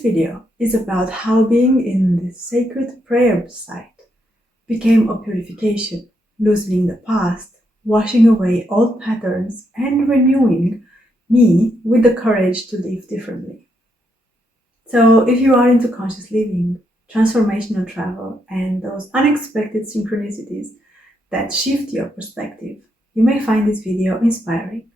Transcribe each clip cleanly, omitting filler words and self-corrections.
This video is about how being in the sacred prayer site became a purification, loosening the past, washing away old patterns, and renewing me with the courage to live differently. So if you are into conscious living, transformational travel, and those unexpected synchronicities that shift your perspective, you may find this video inspiring.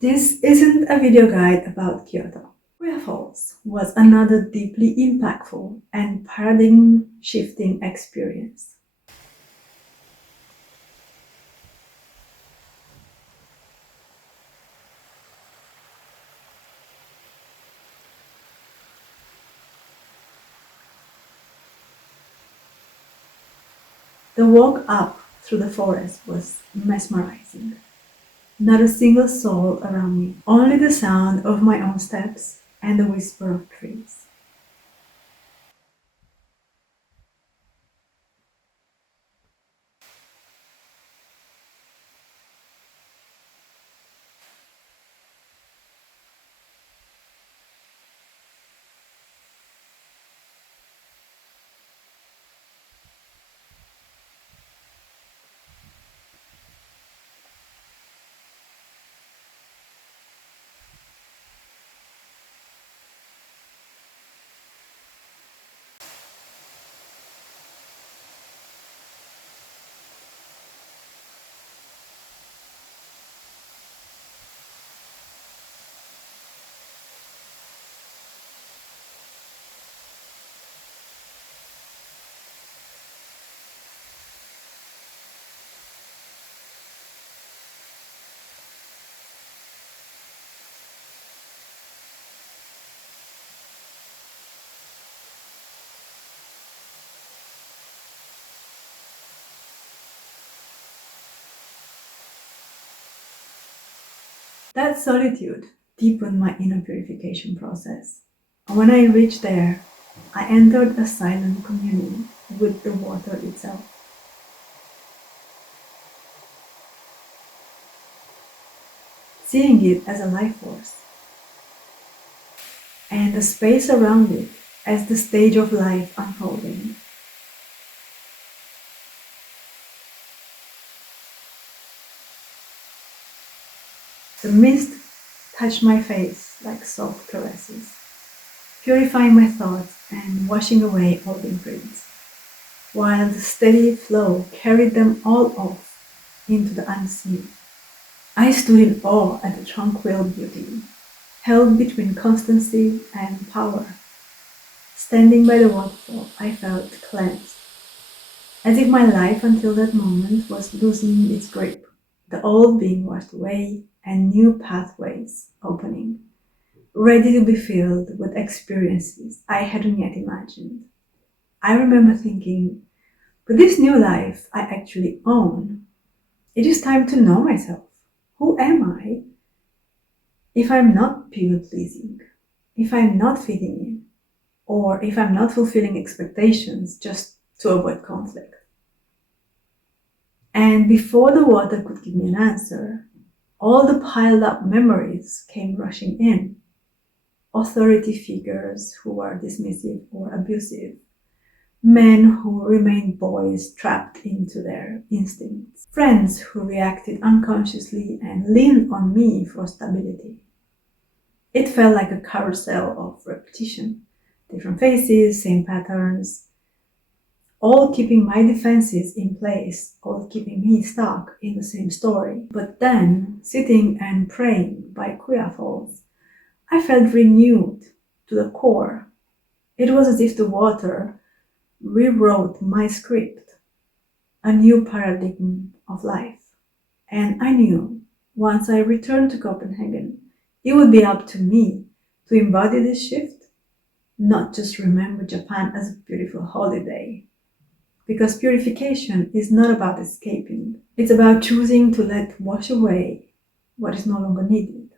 This isn't a video guide about Kyoto. Kuya Falls was another deeply impactful and paradigm-shifting experience. The walk up through the forest was mesmerizing. Not a single soul around me, only the sound of my own steps and the whisper of trees. That solitude deepened my inner purification process. When I reached there, I entered a silent communion with the water itself. Seeing it as a life force, and the space around it as the stage of life unfolding. The mist touched my face like soft caresses, purifying my thoughts and washing away old imprints, while the steady flow carried them all off into the unseen. I stood in awe at the tranquil beauty, held between constancy and power. Standing by the waterfall, I felt cleansed, as if my life until that moment was loosening its grip, the old being washed away and new pathways opening, ready to be filled with experiences I hadn't yet imagined. I remember thinking, with this new life I actually own, it is time to know myself. Who am I if I'm not people-pleasing, if I'm not fitting in, or if I'm not fulfilling expectations just to avoid conflict? And before the water could give me an answer, all the piled up memories came rushing in. Authority figures who were dismissive or abusive, men who remained boys trapped into their instincts, friends who reacted unconsciously and leaned on me for stability. It felt like a carousel of repetition, different faces, same patterns, all keeping my defenses in place, all keeping me stuck in the same story. But then, sitting and praying by Kuya Falls, I felt renewed to the core. It was as if the water rewrote my script, a new paradigm of life. And I knew once I returned to Copenhagen, it would be up to me to embody this shift, not just remember Japan as a beautiful holiday. Because purification is not about escaping. It's about choosing to let wash away what is no longer needed.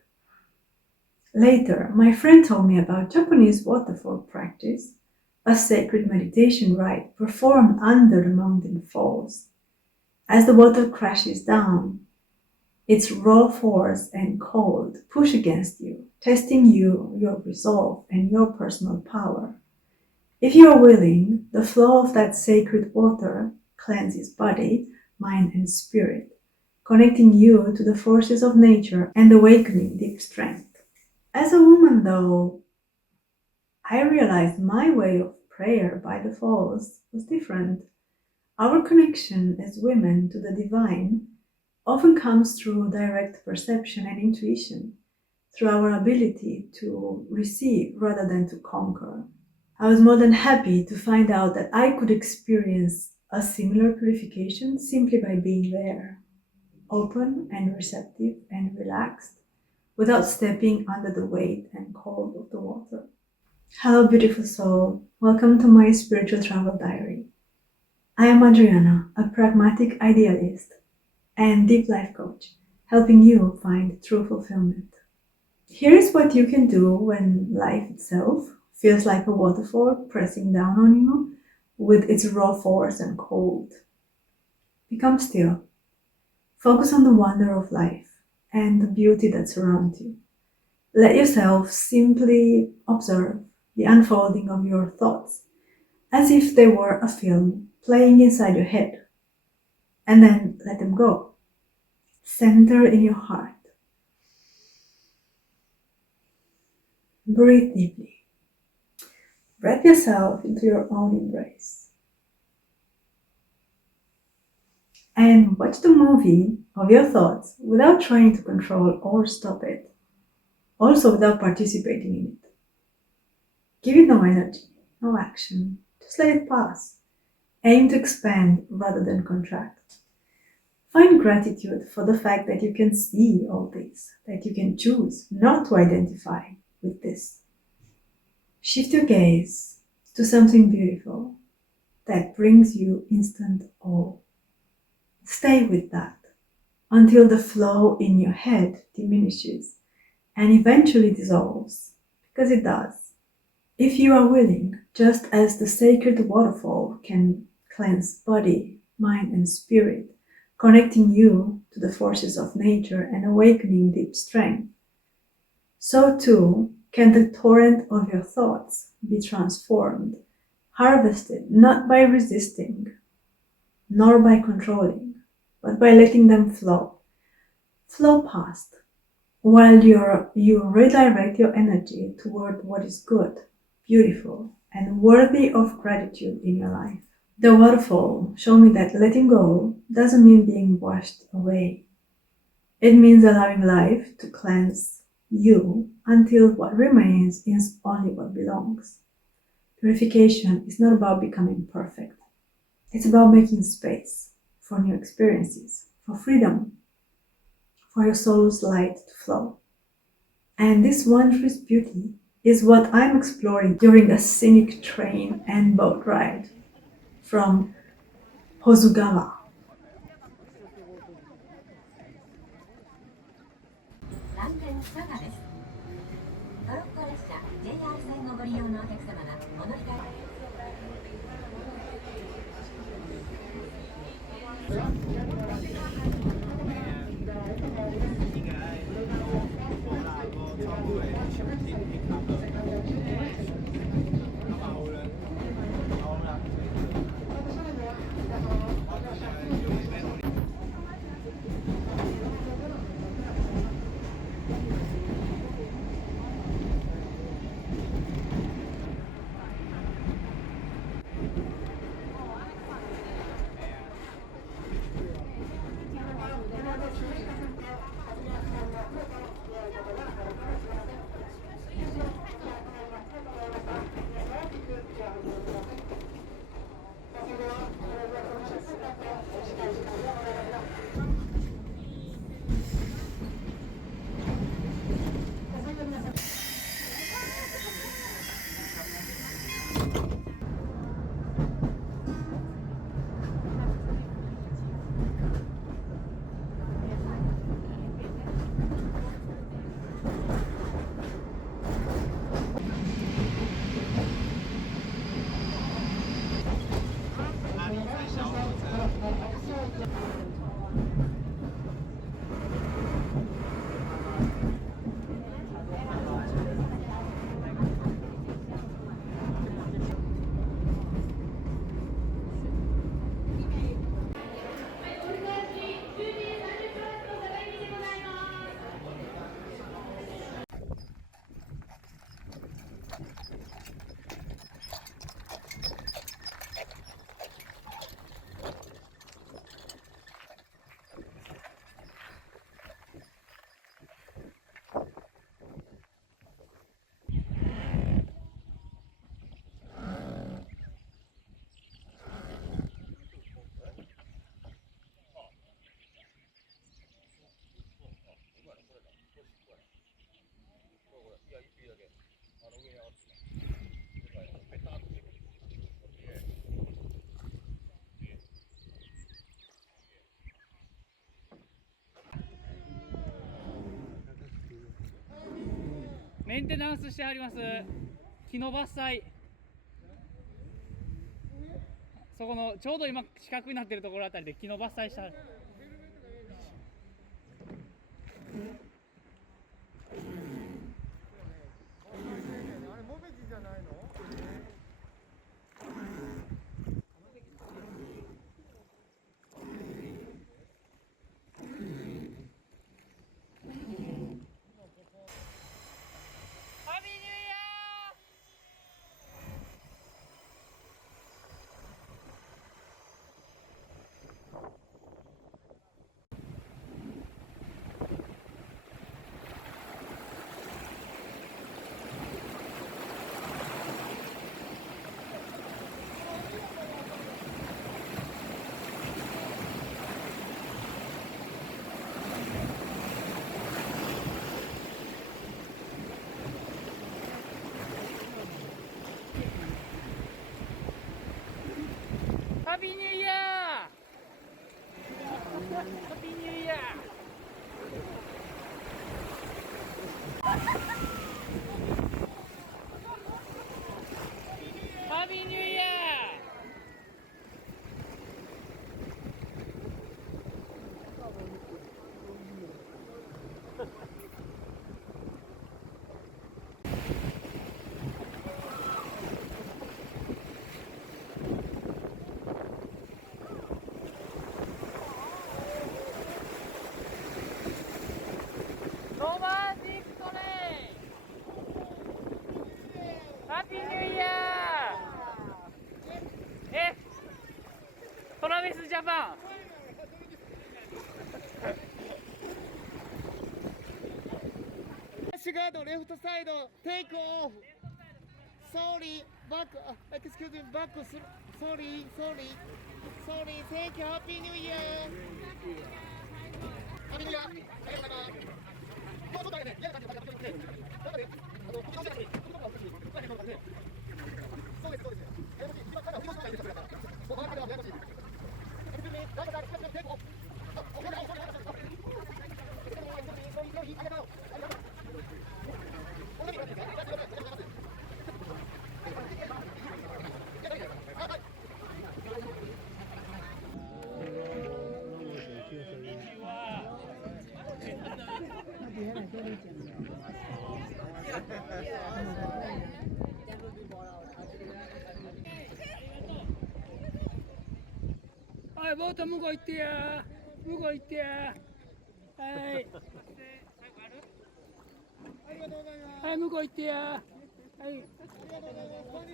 Later, my friend told me about Japanese waterfall practice, a sacred meditation rite performed under the mountain falls. As the water crashes down, Its raw force and cold push against you, testing you, your resolve, and your personal power. If you are willing, the flow of that sacred water cleanses body, mind, and spirit, connecting you to the forces of nature and awakening deep strength. As a woman, though, I realized my way of prayer by the falls was different. Our connection as women to the divine often comes through direct perception and intuition, through our ability to receive rather than to conquer. I was more than happy to find out that I could experience a similar purification simply by being there, open and receptive and relaxed, without stepping under the weight and cold of the water. Hello, beautiful soul. Welcome to my spiritual travel diary. I am Adriana, a pragmatic idealist and deep life coach, helping you find true fulfillment. Here is what you can do when life itself feels like a waterfall pressing down on you with its raw force and cold. Become still. Focus on the wonder of life and the beauty that surrounds you. Let yourself simply observe the unfolding of your thoughts as if they were a film playing inside your head, and then let them go. Center in your heart. Breathe deeply. Wrap yourself into your own embrace. And watch the movie of your thoughts without trying to control or stop it. Also without participating in it. Give it no energy, no action. Just let it pass. Aim to expand rather than contract. Find gratitude for the fact that you can see all this, that you can choose not to identify with this. Shift your gaze to something beautiful that brings you instant awe. Stay with that until the flow in your head diminishes and eventually dissolves, because it does. If you are willing, just as the sacred waterfall can cleanse body, mind, and spirit, connecting you to the forces of nature and awakening deep strength, so too can the torrent of your thoughts be transformed, harvested not by resisting, nor by controlling, but by letting them flow past, while you redirect your energy toward what is good, beautiful, and worthy of gratitude in your life. The waterfall showed me that letting go doesn't mean being washed away. It means allowing life to cleanse you until what remains is only what belongs. Purification is not about becoming perfect. It's about making space for new experiences, for freedom, for your soul's light to flow. And this wondrous beauty is what I'm exploring during a scenic train and boat ride from Hozugawa. メンテナンスしてあります。木の伐採。そこのちょうど今四角になってるところあたりで木の伐採した。あれモベジじゃないの？ハッピーニューイヤー、ハッピーニューイヤー、ハッピーニューイヤー。ハッピーニューイヤー。ロマンティックトレイン。ハッピーニューイヤー。トラビスジャパン。シュガードレフトサイドテイクオフ。Sorry, back. Excuse me, back. Sorry. Thank you. Happy New Year. Happy New Year. ありがとうございます。もうちょっとあれね、嫌な感じで書いてくれて、中で吹き直しなしに、吹き直しなしに、吹き直しなしに、そうです。ややこしい。今から吹き直しなしにしてくれたから。もう回ってややこしい。Excuse me, back. Take off. Sorry. ありがとう。はい、ボート向こう行ってや。向こう行ってや。はい。ありがとうございます。はい、向こう行ってや。はい。ありがとうございます。